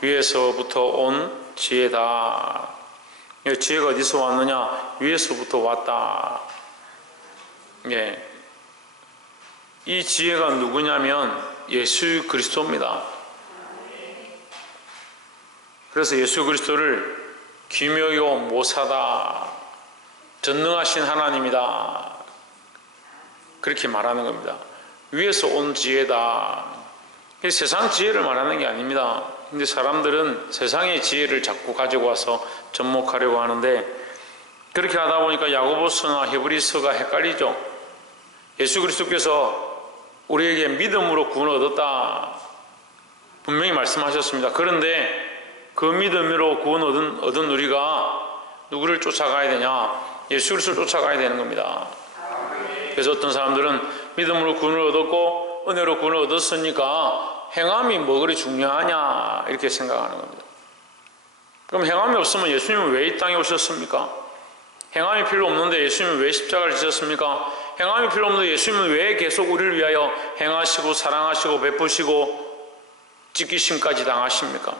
위에서부터 온 지혜다. 지혜가 어디서 왔느냐? 위에서부터 왔다. 예. 이 지혜가 누구냐면 예수 그리스도입니다. 그래서 예수 그리스도를 기묘요 모사다, 전능하신 하나님이다, 그렇게 말하는 겁니다. 위에서 온 지혜다. 세상 지혜를 말하는 게 아닙니다. 근데 사람들은 세상의 지혜를 자꾸 가지고 와서 접목하려고 하는데, 그렇게 하다 보니까 야고보서나 히브리서가 헷갈리죠. 예수 그리스도께서 우리에게 믿음으로 구원을 얻었다 분명히 말씀하셨습니다. 그런데 그 믿음으로 구원 얻은 우리가 누구를 쫓아가야 되냐? 예수 그리스도를 쫓아가야 되는 겁니다. 그래서 어떤 사람들은 믿음으로 구원을 얻었고 은혜로 구원을 얻었으니까 행함이 뭐 그리 중요하냐 이렇게 생각하는 겁니다. 그럼 행함이 없으면 예수님은 왜 이 땅에 오셨습니까? 행함이 필요 없는데 예수님은 왜 십자가를 지셨습니까? 행함이 필요 없는데 예수님은 왜 계속 우리를 위하여 행하시고 사랑하시고 베푸시고 찢기심까지 당하십니까?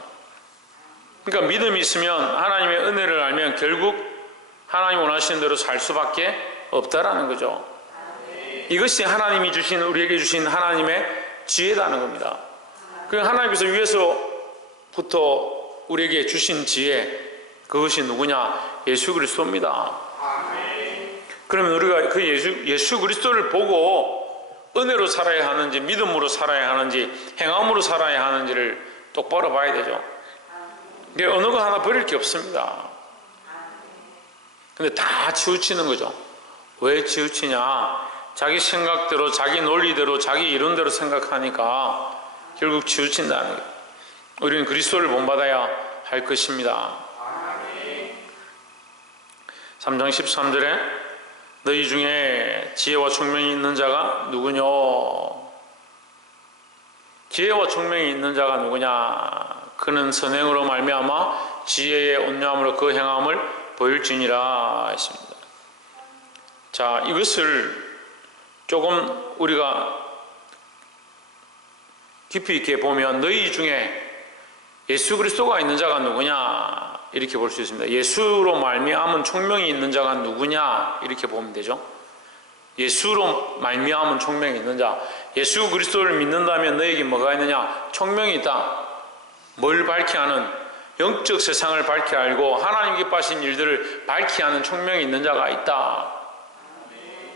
그러니까 믿음이 있으면, 하나님의 은혜를 알면 결국 하나님 원하시는 대로 살 수밖에 없다라는 거죠. 이것이 하나님이 주신, 우리에게 주신 하나님의 지혜라는 겁니다. 그 하나님께서 위에서부터 우리에게 주신 지혜, 그것이 누구냐? 예수 그리스도입니다. 그러면 우리가 그 예수 그리스도를 보고 은혜로 살아야 하는지, 믿음으로 살아야 하는지, 행함으로 살아야 하는지를 똑바로 봐야 되죠. 어느 거 하나 버릴 게 없습니다. 근데 다 치우치는 거죠. 왜 치우치냐? 자기 생각대로, 자기 논리대로, 자기 이론대로 생각하니까 결국 치우친다는 거예요. 우리는 그리스도를 본받아야 할 것입니다. 3장 13절에 너희 중에 지혜와 총명이 있는 자가 누구뇨? 지혜와 총명이 있는 자가 누구냐? 그는 선행으로 말미암아 지혜의 온유함으로 그 행함을 보일지니라 했습니다. 자, 이것을 조금 우리가 깊이 있게 보면 너희 중에 예수 그리스도가 있는 자가 누구냐 이렇게 볼 수 있습니다. 예수로 말미암은 총명이 있는 자가 누구냐 이렇게 보면 되죠. 예수로 말미암은 총명이 있는 자, 예수 그리스도를 믿는다면 너에게 뭐가 있느냐? 총명이 있다. 뭘 밝히 하는? 영적 세상을 밝히 알고 하나님 기뻐하신 일들을 밝히 하는 총명이 있는 자가 있다.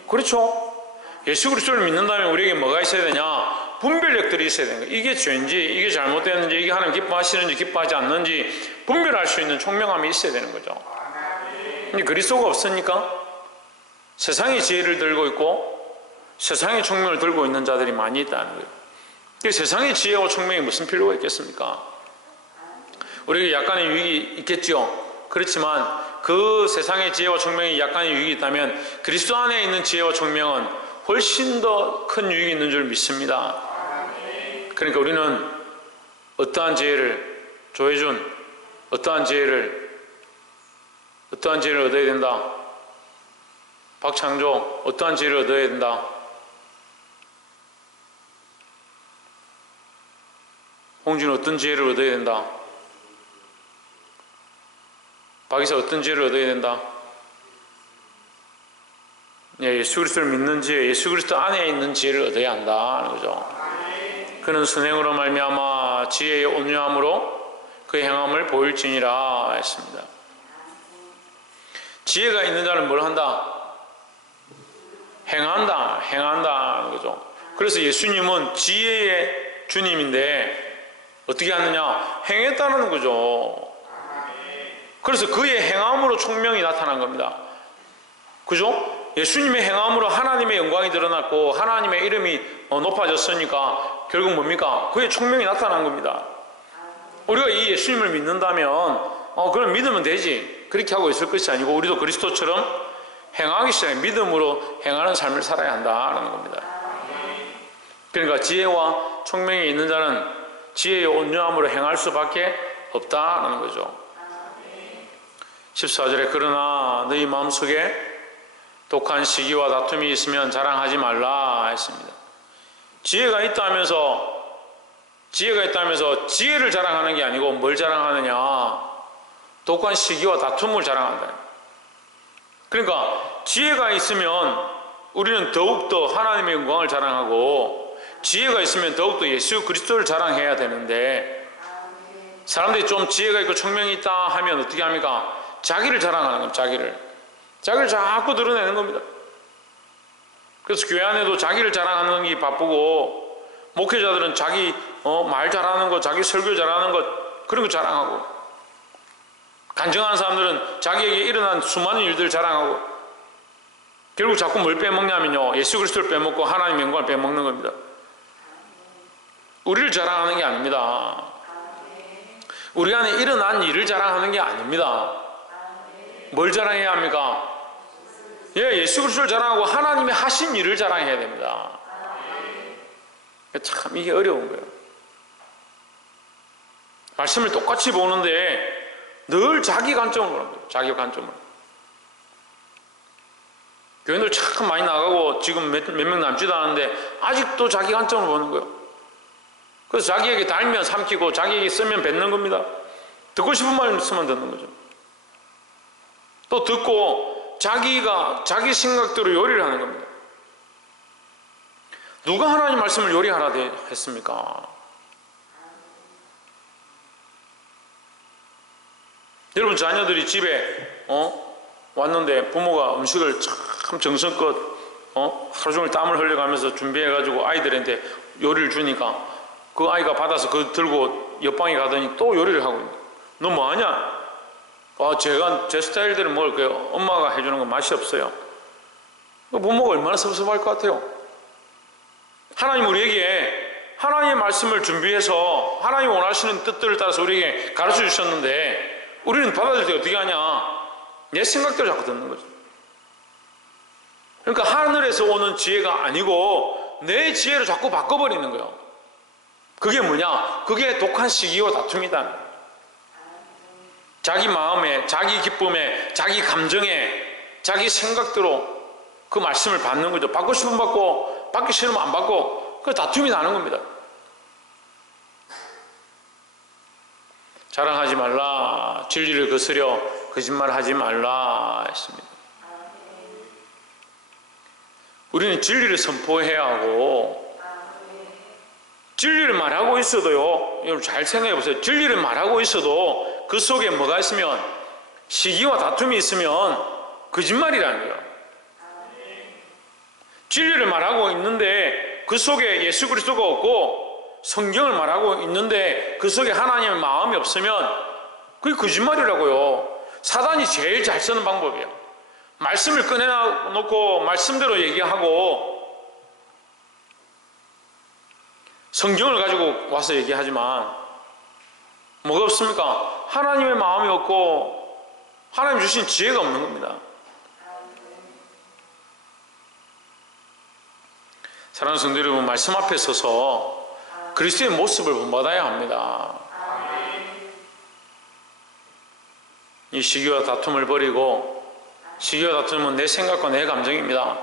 그렇죠? 예수 그리스도를 믿는다면 우리에게 뭐가 있어야 되냐? 분별력들이 있어야 되는 거예요. 이게 죄인지, 이게 잘못되었는지, 이게 하나님 기뻐하시는지 기뻐하지 않는지 분별할 수 있는 총명함이 있어야 되는 거죠. 근데 그리스도가 없으니까 세상의 지혜를 들고 있고 세상의 총명을 들고 있는 자들이 많이 있다는 거예요. 세상의 지혜와 총명이 무슨 필요가 있겠습니까? 우리에게 약간의 유익이 있겠죠. 그렇지만 그 세상의 지혜와 총명이 약간의 유익이 있다면 그리스도 안에 있는 지혜와 총명은 훨씬 더 큰 유익이 있는 줄 믿습니다. 그러니까 우리는 어떠한 지혜를, 조혜준, 어떠한 지혜를 얻어야 된다. 박창조, 어떠한 지혜를 얻어야 된다. 홍준, 어떤 지혜를 얻어야 된다. 박이사, 어떤 지혜를 얻어야 된다. 예수 그리스도를 믿는 지혜, 예수 그리스도 안에 있는 지혜를 얻어야 한다는 거죠. 그는 선행으로 말미암아 지혜의 온유함으로 그 행함을 보일지니라 했습니다. 지혜가 있는 자는 뭘 한다? 행한다는 거죠. 그래서 예수님은 지혜의 주님인데 어떻게 하느냐? 행했다는 거죠. 그래서 그의 행함으로 총명이 나타난 겁니다. 그죠? 예수님의 행함으로 하나님의 영광이 드러났고 하나님의 이름이 높아졌으니까 결국 뭡니까? 그의 총명이 나타난 겁니다. 우리가 이 예수님을 믿는다면 그럼 믿으면 되지, 그렇게 하고 있을 것이 아니고 우리도 그리스도처럼 행하기 시작해 믿음으로 행하는 삶을 살아야 한다는 겁니다. 그러니까 지혜와 총명이 있는 자는 지혜의 온유함으로 행할 수밖에 없다는 거죠. 14절에 그러나 너희 마음속에 독한 시기와 다툼이 있으면 자랑하지 말라 했습니다. 지혜가 있다 하면서 지혜가 있다면서 지혜를 자랑하는 게 아니고 뭘 자랑하느냐? 독한 시기와 다툼을 자랑한다. 그러니까 지혜가 있으면 우리는 더욱더 하나님의 영광을 자랑하고, 지혜가 있으면 더욱더 예수 그리스도를 자랑해야 되는데, 사람들이 좀 지혜가 있고 총명이 있다 하면 어떻게 합니까? 자기를 자랑하는 겁니다. 자기를 자꾸 드러내는 겁니다. 그래서 교회 안에도 자기를 자랑하는 게 바쁘고, 목회자들은 자기 말 잘하는 거, 자기 설교 잘하는 것, 그런 거 자랑하고, 간증하는 사람들은 자기에게 일어난 수많은 일들을 자랑하고, 결국 자꾸 뭘 빼먹냐면요, 예수 그리스도를 빼먹고 하나님의 영광을 빼먹는 겁니다. 우리를 자랑하는 게 아닙니다. 우리 안에 일어난 일을 자랑하는 게 아닙니다. 뭘 자랑해야 합니까? 예수 그리스도를 자랑하고 하나님의 하신 일을 자랑해야 됩니다. 참 이게 어려운 거예요. 말씀을 똑같이 보는데 늘 자기 관점을 보는 거예요. 자기 관점을. 교인들 참 많이 나가고 지금 몇 명 남지도 않았는데 아직도 자기 관점을 보는 거예요. 그래서 자기에게 달면 삼키고 자기에게 쓰면 뱉는 겁니다. 듣고 싶은 말씀만 듣는 거죠. 또 듣고 자기 생각대로 요리를 하는 겁니다. 누가 하나님 말씀을 요리하라 했습니까? 여러분, 자녀들이 집에 왔는데 부모가 음식을 참 정성껏 하루 종일 땀을 흘려가면서 준비해가지고 아이들한테 요리를 주니까 그 아이가 받아서 그거 들고 옆방에 가더니 또 요리를 하고 있는 거야. 너 뭐하냐? 제가 제 스타일대로 먹을 거예요. 엄마가 해주는 건 맛이 없어요. 부모가 얼마나 섭섭할 것 같아요. 하나님 우리에게 하나님의 말씀을 준비해서 하나님 원하시는 뜻들을 따라서 우리에게 가르쳐 주셨는데 우리는 받아들일 때 어떻게 하냐? 내 생각대로 자꾸 듣는 거죠. 그러니까 하늘에서 오는 지혜가 아니고 내 지혜를 자꾸 바꿔버리는 거예요. 그게 뭐냐? 그게 독한 시기와 다툼이다. 자기 마음에, 자기 기쁨에, 자기 감정에, 자기 생각대로 그 말씀을 받는 거죠. 받고 싶으면 받고 받기 싫으면 안 받고, 그 다툼이 나는 겁니다. 자랑하지 말라, 진리를 거스려 거짓말하지 말라 했습니다. 우리는 진리를 선포해야 하고, 진리를 말하고 있어도요, 여러분 잘 생각해 보세요. 진리를 말하고 있어도 그 속에 뭐가 있으면, 시기와 다툼이 있으면 거짓말이라는 거예요. 진리를 말하고 있는데 그 속에 예수 그리스도가 없고 성경을 말하고 있는데 그 속에 하나님의 마음이 없으면 그게 거짓말이라고요. 사단이 제일 잘 쓰는 방법이에요. 말씀을 꺼내놓고 말씀대로 얘기하고 성경을 가지고 와서 얘기하지만 뭐가 없습니까? 하나님의 마음이 없고 하나님 주신 지혜가 없는 겁니다. 사랑하는 성도 여러분, 말씀 앞에 서서 그리스도의 모습을 본받아야 합니다. 이 시기와 다툼을 버리고, 시기와 다툼은 내 생각과 내 감정입니다.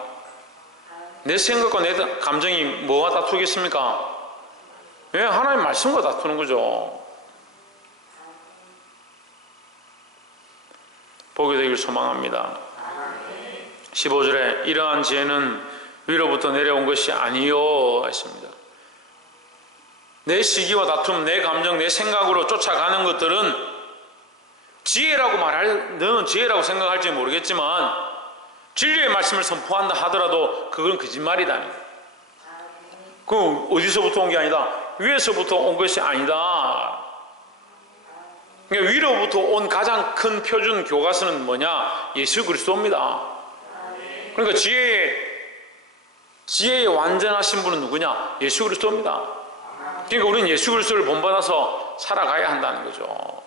내 생각과 내 감정이 뭐와 다투겠습니까? 왜? 하나님 말씀과 다투는 거죠. 보게 되길 소망합니다. 15절에 이러한 지혜는 위로부터 내려온 것이 아니요 했습니다. 내 시기와 다툼, 내 감정, 내 생각으로 쫓아가는 것들은 지혜라고 너는 지혜라고 생각할지 모르겠지만 진리의 말씀을 선포한다 하더라도 그건 거짓말이다. 그건 어디서부터 온 게 아니다. 위에서부터 온 것이 아니다. 그러니까 위로부터 온 가장 큰 표준 교과서는 뭐냐? 예수 그리스도입니다. 그러니까 지혜의 완전하신 분은 누구냐? 예수 그리스도입니다. 그러니까 우리는 예수 그리스도를 본받아서 살아가야 한다는 거죠.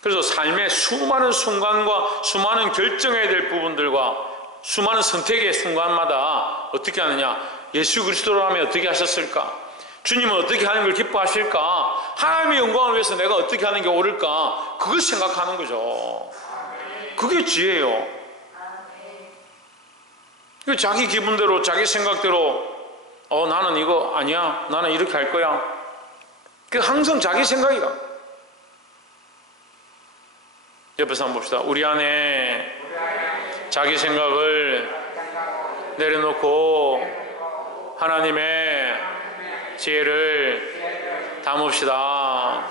그래서 삶의 수많은 순간과 수많은 결정해야 될 부분들과 수많은 선택의 순간마다 어떻게 하느냐? 예수 그리스도라면 어떻게 하셨을까? 주님은 어떻게 하는 걸 기뻐하실까? 하나님의 영광을 위해서 내가 어떻게 하는 게 옳을까? 그걸 생각하는 거죠. 그게 지혜예요. 자기 기분대로, 자기 생각대로, 나는 이거 아니야. 나는 이렇게 할 거야. 그 항상 자기 생각이야. 옆에서 한번 봅시다. 우리 안에 자기 생각을 내려놓고 하나님의 지혜를 담읍시다.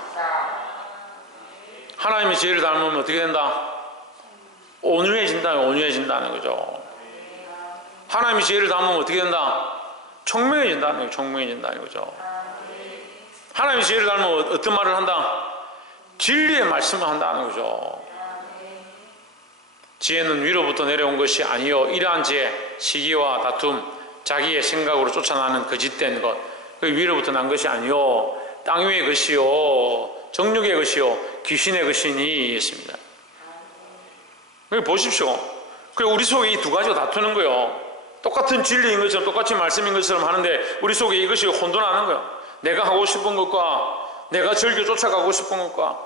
하나님의 지혜를 담으면 어떻게 된다? 온유해진다는 거죠. 하나님의 지혜를 담으면 어떻게 된다? 총명해진다는 거죠. 하나님의 지혜를 담으면 어떤 말을 한다? 진리의 말씀을 한다는 거죠. 지혜는 위로부터 내려온 것이 아니요 이러한 지혜, 시기와 다툼, 자기의 생각으로 쫓아나는 거짓된 것, 그 위로부터 난 것이 아니요 땅 위의 것이요 정욕의 것이요 귀신의 것이니 있습니다. 보십시오. 그리고 우리 속에 이 두 가지가 다투는 거예요. 똑같은 진리인 것처럼 똑같은 말씀인 것처럼 하는데 우리 속에 이것이 혼돈하는 거예요. 내가 하고 싶은 것과 내가 즐겨 쫓아가고 싶은 것과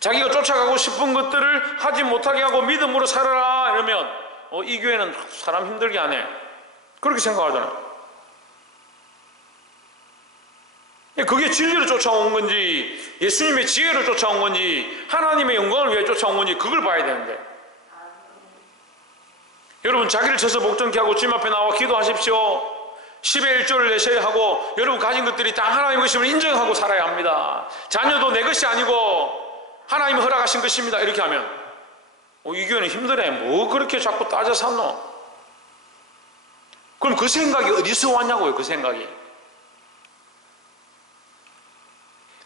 자기가 쫓아가고 싶은 것들을 하지 못하게 하고 믿음으로 살아라 이러면 이 교회는 사람 힘들게 하네 그렇게 생각하잖아요. 그게 진리를 쫓아온 건지 예수님의 지혜를 쫓아온 건지 하나님의 영광을 위해 쫓아온 건지 그걸 봐야 되는데 여러분 자기를 쳐서 목전케 하고 주님 앞에 나와 기도하십시오. 10의 1조를 내셔야 하고 여러분 가진 것들이 다 하나님의 것임을 인정하고 살아야 합니다. 자녀도 내 것이 아니고 하나님이 허락하신 것입니다. 이렇게 하면 이 교회는 힘드네. 뭐 그렇게 자꾸 따져 샀노? 그럼 그 생각이 어디서 왔냐고요. 그 생각이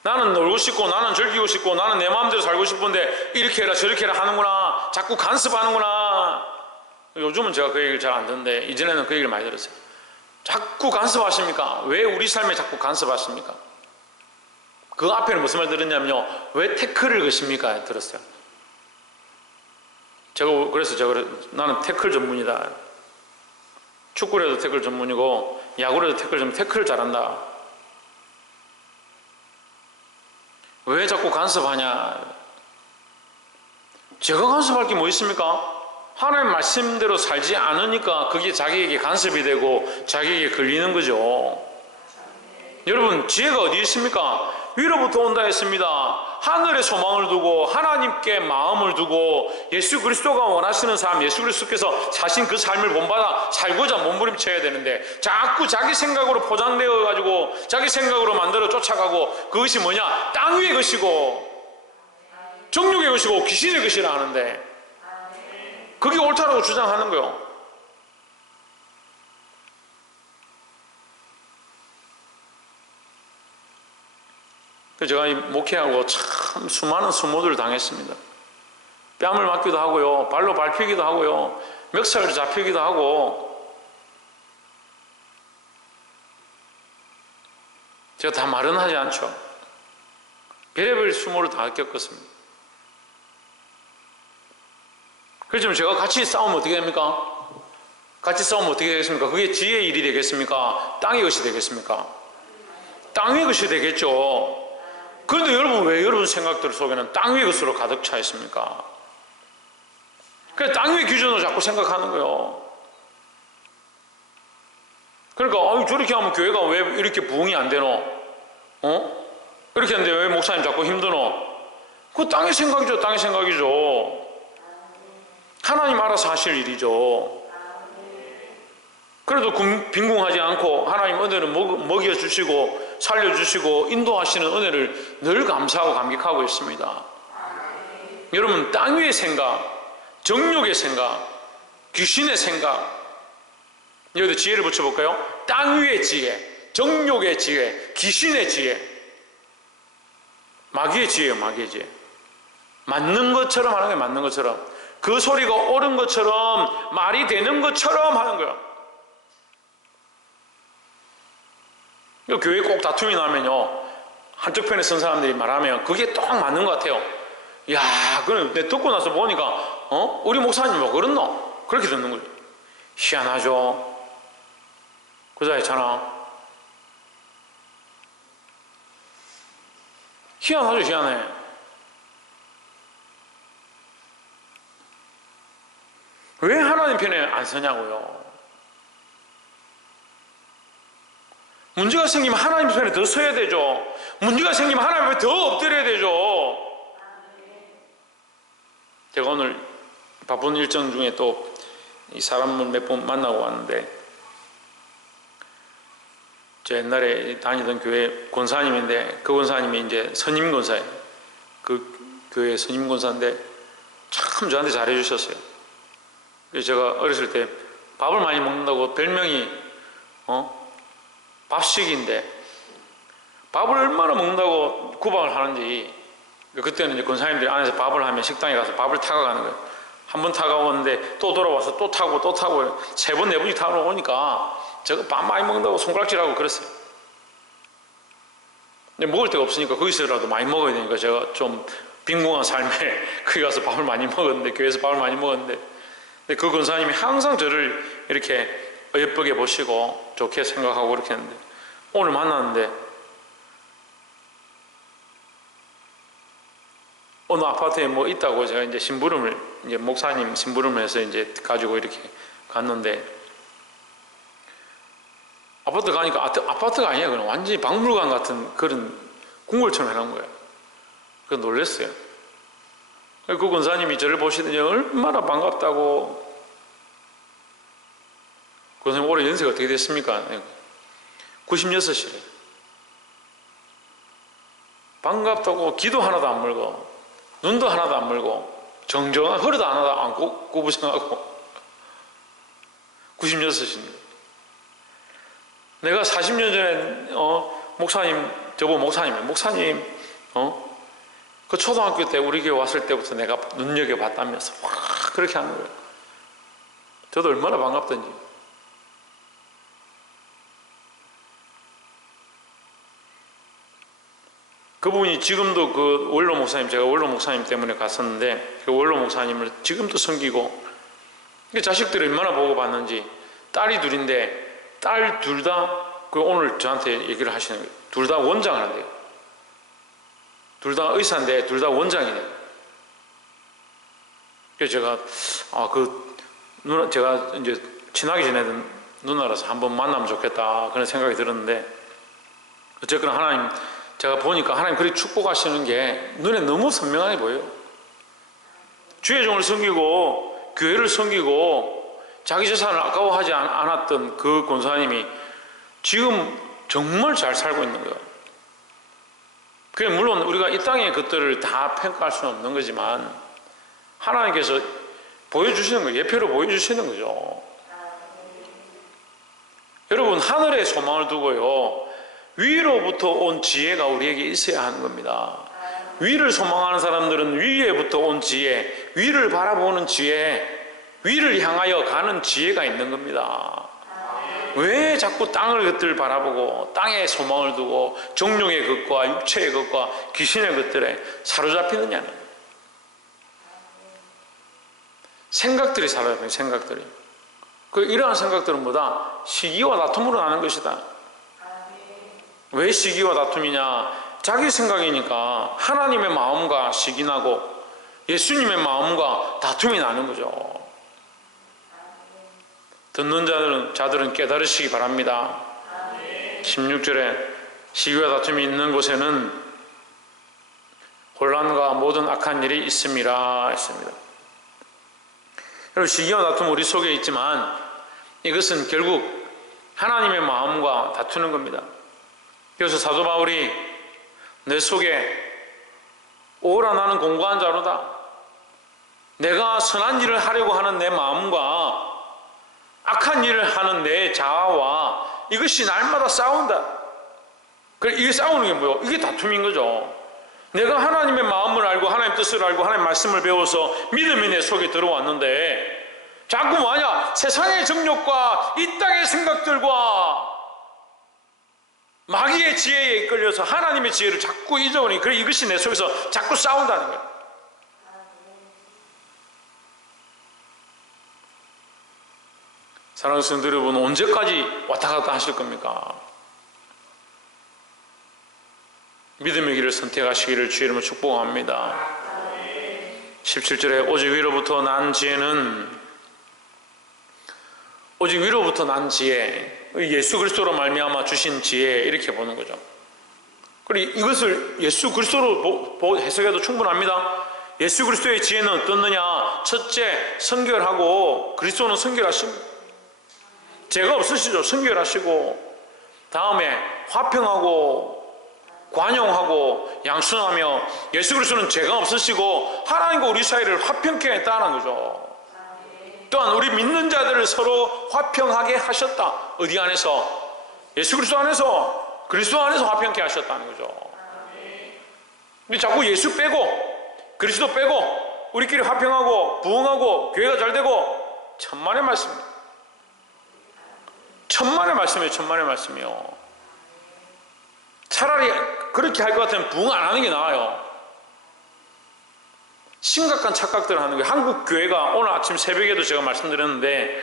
나는 놀고 싶고 나는 즐기고 싶고 나는 내 마음대로 살고 싶은데 이렇게 해라 저렇게 해라 하는구나. 자꾸 간섭하는구나. 요즘은 제가 그 얘기를 잘 안 듣는데 이전에는 그 얘기를 많이 들었어요. 자꾸 간섭하십니까? 왜 우리 삶에 자꾸 간섭하십니까? 그 앞에는 무슨 말 들었냐면요. 왜 태클을 거십니까? 들었어요. 그래서 나는 태클 전문이다. 축구를 해도 태클 전문이고 야구를 해도 태클 전문, 태클을 잘한다. 왜 자꾸 간섭하냐? 제가 간섭할 게 뭐 있습니까? 하나님 말씀대로 살지 않으니까 그게 자기에게 간섭이 되고 자기에게 걸리는 거죠. 여러분 지혜가 어디 있습니까? 위로부터 온다 했습니다. 하늘에 소망을 두고 하나님께 마음을 두고 예수 그리스도가 원하시는 삶, 예수 그리스도께서 사신 그 삶을 본받아 살고자 몸부림쳐야 되는데 자꾸 자기 생각으로 포장되어 가지고 자기 생각으로 만들어 쫓아가고 그것이 뭐냐? 땅 위의 것이고 정욕의 것이고 귀신의 것이라 하는데 그게 옳다라고 주장하는 거예요. 제가 목회하고 참 수많은 수모들을 당했습니다. 뺨을 맞기도 하고요, 발로 밟히기도 하고요, 멱살을 잡히기도 하고. 제가 다 말은 하지 않죠. 별의별 수모를 다 겪었습니다. 그렇지만 제가 같이 싸우면 어떻게 됩니까? 같이 싸우면 어떻게 되겠습니까? 그게 지혜의 일이 되겠습니까? 땅의 것이 되겠습니까? 땅의 것이 되겠죠. 그런데 여러분 왜 여러분 생각들 속에는 땅 위의 것으로 가득 차 있습니까? 그냥 땅 위의 기준으로 자꾸 생각하는 거예요. 그러니까 저렇게 하면 교회가 왜 이렇게 부흥이 안 되노? 이렇게 하는데 왜 목사님 자꾸 힘드노? 그거 땅의 생각이죠. 땅의 생각이죠. 하나님 알아서 하실 일이죠. 그래도 빈궁하지 않고 하나님 은혜를 먹여주시고 살려주시고 인도하시는 은혜를 늘 감사하고 감격하고 있습니다. 여러분 땅 위의 생각, 정욕의 생각, 귀신의 생각, 여기도 지혜를 붙여볼까요? 땅 위의 지혜, 정욕의 지혜, 귀신의 지혜, 마귀의 지혜예요. 마귀의 지혜. 맞는 것처럼 하는 거예요. 맞는 것처럼. 그 소리가 옳은 것처럼 말이 되는 것처럼 하는 거예요. 교회에 꼭 다툼이 나면요, 한쪽 편에 선 사람들이 말하면 그게 딱 맞는 것 같아요. 야, 그럼 내가 듣고 나서 보니까 우리 목사님 뭐 그랬노? 그렇게 듣는 거죠. 희한하죠. 그자 했잖아. 희한하죠. 희한해. 왜 하나님 편에 안 서냐고요. 문제가 생기면 하나님 편에 더 서야 되죠. 문제가 생기면 하나님 앞에 더 엎드려야 되죠. 제가 오늘 바쁜 일정 중에 또 이 사람을 몇 번 만나고 왔는데, 제 옛날에 다니던 교회 권사님인데, 그 권사님이 이제 선임 권사예요. 그 교회 선임 권사인데 참 저한테 잘해 주셨어요. 그래서 제가 어렸을 때 밥을 많이 먹는다고 별명이 밥식인데, 밥을 얼마나 먹는다고 구박을 하는지. 그때는 이제 권사님들이 안에서 밥을 하면 식당에 가서 밥을 타고 가는 거예요. 한 번 타고 오는데 또 돌아와서 또 타고 또 타고 3번 4번씩 타고 오니까 제가 밥 많이 먹는다고 손가락질하고 그랬어요. 근데 먹을 데가 없으니까 거기서라도 많이 먹어야 되니까 제가 좀 빈궁한 삶에 거기 가서 밥을 많이 먹었는데, 교회에서 밥을 많이 먹었는데, 근데 그 권사님이 항상 저를 이렇게 예쁘게 보시고 좋게 생각하고 그렇게 했는데, 오늘 만났는데 어느 아파트에 뭐 있다고 제가 이제 심부름을, 이제 목사님 심부름을 해서 이제 가지고 이렇게 갔는데, 아파트 가니까 아파트가 아니에요. 그냥 완전히 박물관 같은 그런 궁궐처럼 해놓은 거예요. 그래서 놀랐어요. 그 권사님이 저를 보시더니 얼마나 반갑다고. 권사님 올해 연세가 어떻게 됐습니까? 96이래요. 반갑다고 기도 하나도 안 물고 눈도 하나도 안 물고 정정한 허리도 하나도 안 꼬부정하고 96입니다. 내가 40년 전에 목사님, 저보고 목사님 그 초등학교 때 우리 교회 왔을 때부터 내가 눈여겨봤다면서 와 그렇게 하는 거예요. 저도 얼마나 반갑던지. 그분이 지금도 그 원로 목사님, 제가 원로 목사님 때문에 갔었는데 그 원로 목사님을 지금도 섬기고, 자식들이 얼마나 보고 봤는지. 딸이 둘인데 딸 둘 다 그 오늘 저한테 얘기를 하시는 거예요. 둘 다 원장을 한대요. 둘 다 의사인데 둘 다 원장이래요. 그래서 제가 누나, 제가 이제 친하게 지내던 누나라서 한번 만나면 좋겠다 그런 생각이 들었는데, 어쨌거나 하나님, 제가 보니까 하나님 그렇게 축복하시는 게 눈에 너무 선명하게 보여요. 주의 종을 섬기고 교회를 섬기고 자기 재산을 아까워하지 않았던 그 권사님이 지금 정말 잘 살고 있는 거예요. 그게 물론 우리가 이 땅의 것들을 다 평가할 수는 없는 거지만 하나님께서 보여주시는 거예요. 예표로 보여주시는 거죠. 여러분, 하늘에 소망을 두고요, 위로부터 온 지혜가 우리에게 있어야 하는 겁니다. 위를 소망하는 사람들은 위에부터 온 지혜, 위를 바라보는 지혜, 위를 향하여 가는 지혜가 있는 겁니다. 왜 자꾸 땅을 것들을 바라보고 땅에 소망을 두고 정욕의 것과 육체의 것과 귀신의 것들에 사로잡히느냐는, 생각들이 사로잡히는 생각들이. 이러한 생각들은 뭐다? 시기와 다툼으로 나는 것이다. 왜 시기와 다툼이냐? 자기 생각이니까 하나님의 마음과 시기나고 예수님의 마음과 다툼이 나는 거죠. 듣는 자들은 깨달으시기 바랍니다. 16절에 시기와 다툼이 있는 곳에는 혼란과 모든 악한 일이 있음이라 했습니다. 여러분, 시기와 다툼 우리 속에 있지만 이것은 결국 하나님의 마음과 다투는 겁니다. 그래서 사도 바울이 내 속에 오라 나는 공고한 자로다, 내가 선한 일을 하려고 하는 내 마음과 악한 일을 하는 내 자아와 이것이 날마다 싸운다. 이게 싸우는 게 뭐예요? 이게 다툼인 거죠. 내가 하나님의 마음을 알고 하나님 뜻을 알고 하나님 말씀을 배워서 믿음이 내 속에 들어왔는데 자꾸 뭐냐? 세상의 정욕과 이 땅의 생각들과 마귀의 지혜에 이끌려서 하나님의 지혜를 자꾸 잊어버리니, 그래 이것이 내 속에서 자꾸 싸운다는 거예요. 사랑하는 성도 여러분, 언제까지 왔다 갔다 하실 겁니까? 믿음의 길을 선택하시기를 주의 이름으로 축복합니다. 17절에 오직 위로부터 난 지혜는, 오직 위로부터 난 지혜, 예수 그리스도로 말미암아 주신 지혜 이렇게 보는 거죠. 그리고 이것을 예수 그리스도로 해석해도 충분합니다. 예수 그리스도의 지혜는 어떻느냐? 첫째, 성결하고, 그리스도는 성결하십니다. 죄가 없으시죠. 성결하시고, 다음에 화평하고 관용하고 양순하며, 예수 그리스도는 죄가 없으시고 하나님과 우리 사이를 화평케 했다는 거죠. 또한 우리 믿는 자들을 서로 화평하게 하셨다. 어디 안에서? 예수 그리스도 안에서, 그리스도 안에서 화평케 하셨다는 거죠. 근데 자꾸 예수 빼고 그리스도 빼고 우리끼리 화평하고 부흥하고 교회가 잘 되고, 천만의 말씀입니다. 천만의 말씀이에요. 천만의 말씀이요. 차라리 그렇게 할 것 같으면 부흥 안 하는 게 나아요. 심각한 착각들을 하는 거예요. 한국 교회가 오늘 아침 새벽에도 제가 말씀드렸는데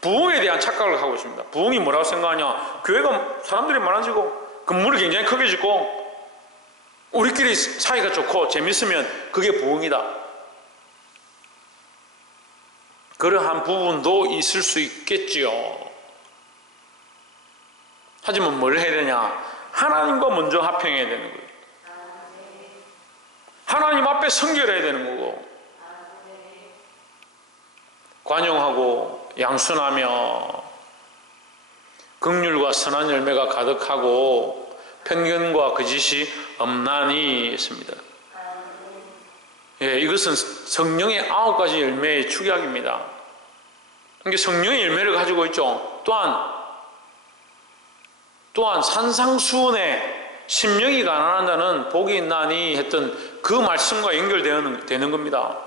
부흥에 대한 착각을 하고 있습니다. 부흥이 뭐라고 생각하냐? 교회가 사람들이 많아지고 건물이 굉장히 크게 짓고 우리끼리 사이가 좋고 재밌으면 그게 부흥이다. 그러한 부분도 있을 수 있겠지요. 하지만 뭘 해야 되냐? 하나님과 먼저 화평해야 되는 거예요. 하나님 앞에 성결해야 되는 거고, 관용하고 양순하며 긍휼과 선한 열매가 가득하고 편견과 거짓이 없나니 했습니다. 예, 이것은 성령의 9가지 열매의 축약입니다. 이게 성령의 열매를 가지고 있죠. 또한 산상수훈에 심령이 가난한 자는 복이 있나니 했던 그 말씀과 연결되는 겁니다.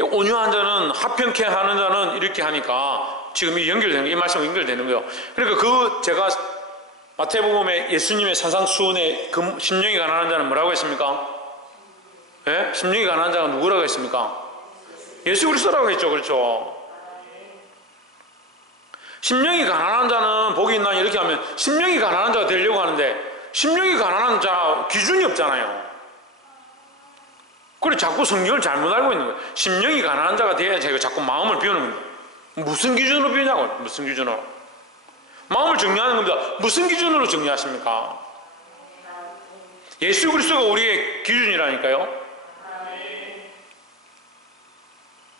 온유한 자는, 화평케 하는 자는 이렇게 하니까 지금 이 말씀과 연결되는 거예요. 그러니까 제가 마태복음에 예수님의 산상수훈에 그 심령이 가난한 자는 뭐라고 했습니까? 예? 심령이 가난한 자가 누구라고 했습니까? 예수 그리스도라고 했죠. 그렇죠? 심령이 가난한 자는 복이 있나니 이렇게 하면 심령이 가난한 자가 되려고 하는데 심령이 가난한 자 기준이 없잖아요. 그래 자꾸 성경을 잘못 알고 있는 거예요. 심령이 가난한 자가 돼야 제가 자꾸 마음을 비우는 겁니다. 무슨 기준으로 비우냐고. 무슨 기준으로? 마음을 정리하는 겁니다. 무슨 기준으로 정리하십니까? 예수 그리스도가 우리의 기준이라니까요.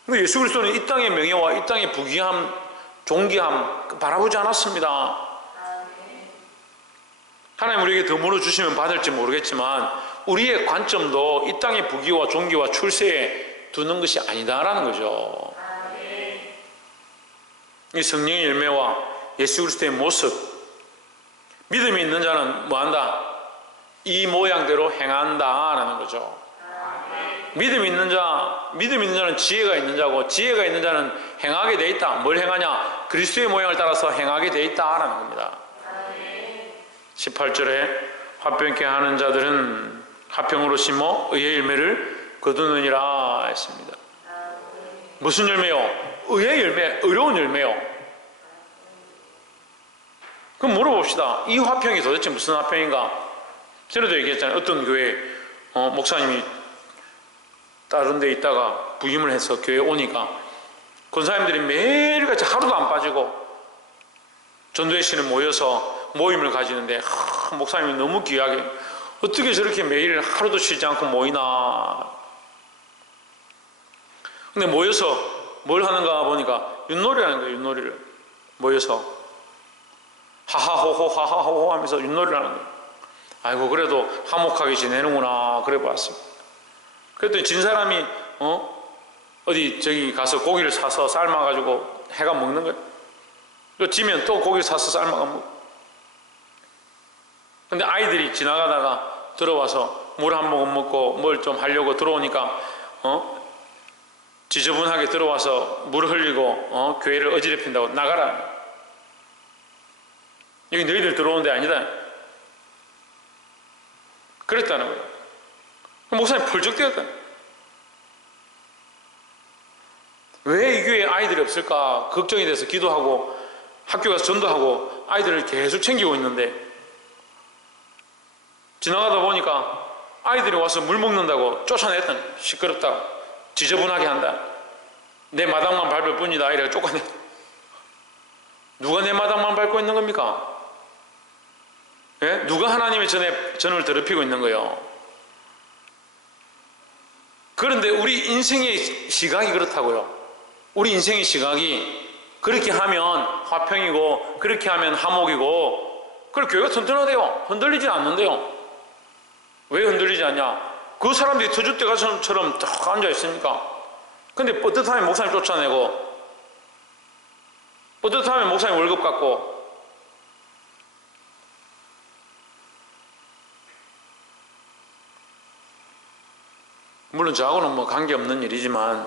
근데 예수 그리스도는 이 땅의 명예와 이 땅의 부귀함, 존귀함 바라보지 않았습니다. 하나님 우리에게 더 물어주시면 받을지 모르겠지만 우리의 관점도 이 땅의 부귀와 존귀와 출세에 두는 것이 아니다라는 거죠. 이 성령의 열매와 예수 그리스도의 모습, 믿음이 있는 자는 뭐한다? 이 모양대로 행한다라는 거죠. 믿음이 있는 자는 지혜가 있는 자고 지혜가 있는 자는 행하게 돼 있다. 뭘 행하냐? 그리스도의 모양을 따라서 행하게 돼 있다라는 겁니다. 18절에 화평케 하는 자들은 화평으로 심어 의의 열매를 거두느니라 했습니다. 무슨 열매요? 의의 열매, 의로운 열매요. 그럼 물어봅시다. 이 화평이 도대체 무슨 화평인가? 전에도 얘기했잖아요. 어떤 교회 목사님이 다른 데 있다가 부임을 해서 교회에 오니까 권사님들이 매일같이 하루도 안 빠지고 전도회 씨는 모여서 모임을 가지는데 목사님이 너무 귀하게 어떻게 저렇게 매일 하루도 쉬지 않고 모이나. 근데 모여서 뭘 하는가 보니까 윷놀이 하는 거예요. 윷놀이를 모여서 하하호호 하하호호 하면서 윷놀이를 하는 거예요. 아이고 그래도 화목하게 지내는구나 그래 봤습니다. 그랬더니 진 사람이 어디 저기 가서 고기를 사서 삶아가지고 해가 먹는 거예요. 또 지면 또 고기를 사서 삶아가 먹고. 근데 아이들이 지나가다가 들어와서 물 한 모금 먹고 뭘 좀 하려고 들어오니까 지저분하게 들어와서 물 흘리고 교회를 어지럽힌다고 나가라. 여기 너희들 들어오는 데 아니다. 그랬다는 거예요. 목사님 펄쩍 뛰었다. 왜 이 교회에 아이들이 없을까 걱정이 돼서 기도하고 학교 가서 전도하고 아이들을 계속 챙기고 있는데 지나가다 보니까 아이들이 와서 물 먹는다고 쫓아냈다. 시끄럽다. 지저분하게 한다. 내 마당만 밟을 뿐이다. 이래서 쫓아냈다. 누가 내 마당만 밟고 있는 겁니까? 예? 누가 하나님의 전을 더럽히고 있는 거예요? 그런데 우리 인생의 시각이 그렇다고요. 우리 인생의 시각이 그렇게 하면 화평이고 그렇게 하면 화목이고, 그리고 교회가 튼튼하대요. 흔들리지 않는데요. 왜 흔들리지 않냐? 그 사람들이 터줏대감처럼 딱 앉아 있으니까. 근데 떳떳하면 목사님 쫓아내고, 떳떳하면 목사님 월급 받고, 물론 저하고는 뭐 관계없는 일이지만,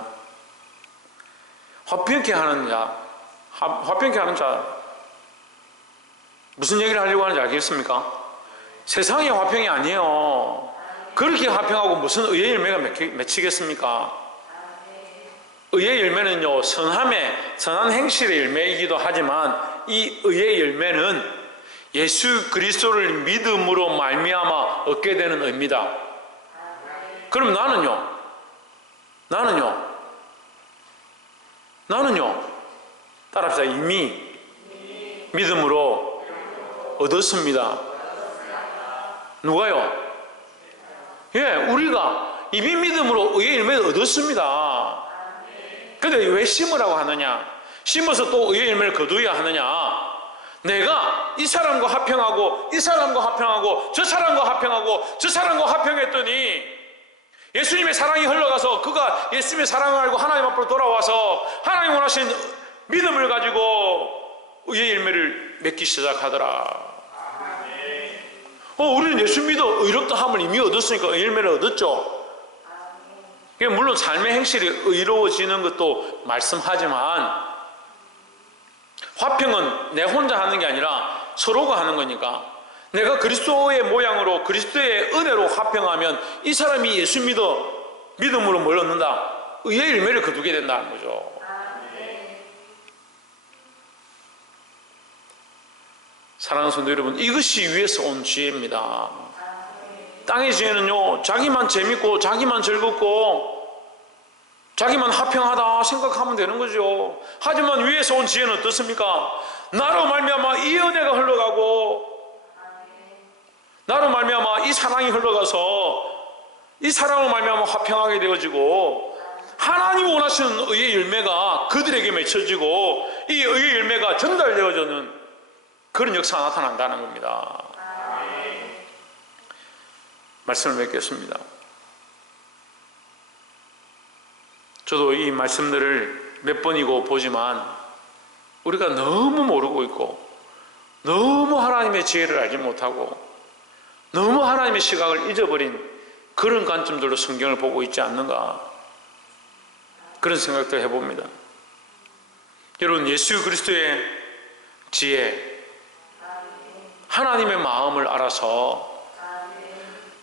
화평케 하는 자, 화평케 하는 자, 무슨 얘기를 하려고 하는지 알겠습니까? 세상의 화평이 아니에요. 그렇게 화평하고 무슨 의의 열매가 맺히겠습니까? 의의 열매는요, 선한 행실의 열매이기도 하지만, 이 의의 열매는 예수 그리스도를 믿음으로 말미암아 얻게 되는 의입니다. 그럼 나는요 따라합시다. 이미 믿음으로 얻었습니다. 누가요? 예, 우리가 이미 믿음으로 의의 열매를 얻었습니다. 근데 왜 심으라고 하느냐? 심어서 또 의의 열매를 거두어야 하느냐? 내가 이 사람과 화평하고 이 사람과 화평하고 저 사람과 화평하고 저 사람과 화평했더니 예수님의 사랑이 흘러가서 그가 예수님의 사랑을 알고 하나님 앞으로 돌아와서 하나님 원하신 믿음을 가지고 의의 열매를 맺기 시작하더라. 우리는 예수 믿어 의롭다 함을 이미 얻었으니까 의의 열매를 얻었죠. 물론 삶의 행실이 의로워지는 것도 말씀하지만, 화평은 내 혼자 하는 게 아니라 서로가 하는 거니까, 내가 그리스도의 모양으로 그리스도의 은혜로 화평하면 이 사람이 예수 믿음으로 뭘 얻는다? 의의 열매를 거두게 된다는 거죠. 사랑하는 성도 여러분, 이것이 위에서 온 지혜입니다. 땅의 지혜는요, 자기만 재밌고 자기만 즐겁고 자기만 화평하다 생각하면 되는 거죠. 하지만 위에서 온 지혜는 어떻습니까? 나로 말미암아 이 은혜가 흘러가고, 나로 말미암아 이 사랑이 흘러가서 이 사랑으로 말미암아 화평하게 되어지고, 하나님 원하시는 의의 열매가 그들에게 맺혀지고 이 의의 열매가 전달되어지는 그런 역사가 나타난다는 겁니다. 말씀을 맺겠습니다. 저도 이 말씀들을 몇 번이고 보지만 우리가 너무 모르고 있고, 너무 하나님의 지혜를 알지 못하고, 너무 하나님의 시각을 잊어버린 그런 관점들로 성경을 보고 있지 않는가, 그런 생각도 해봅니다. 여러분, 예수 그리스도의 지혜, 하나님의 마음을 알아서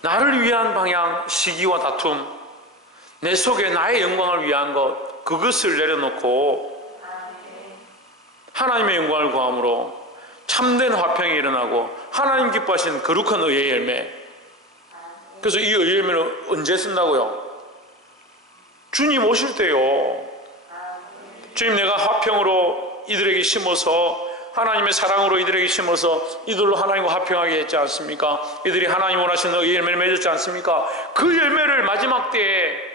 나를 위한 방향, 시기와 다툼, 내 속에 나의 영광을 위한 것, 그것을 내려놓고 하나님의 영광을 구함으로 참된 화평이 일어나고 하나님 기뻐하시는 거룩한 의의 열매. 그래서 이 의의 열매는 언제 쓴다고요? 주님 오실 때요. 주님, 내가 화평으로 이들에게 심어서, 하나님의 사랑으로 이들에게 심어서 이들로 하나님과 화평하게 했지 않습니까? 이들이 하나님 원하시는 의의 열매를 맺었지 않습니까? 그 열매를 마지막 때에,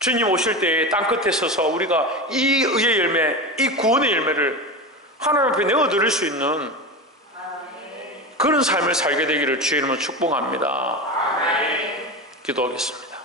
주님 오실 때에 땅끝에 서서 우리가 이 의의 열매, 이 구원의 열매를 하나님 앞에 내어 드릴 수 있는 그런 삶을 살게 되기를 주의 이름으로 축복합니다. 기도하겠습니다.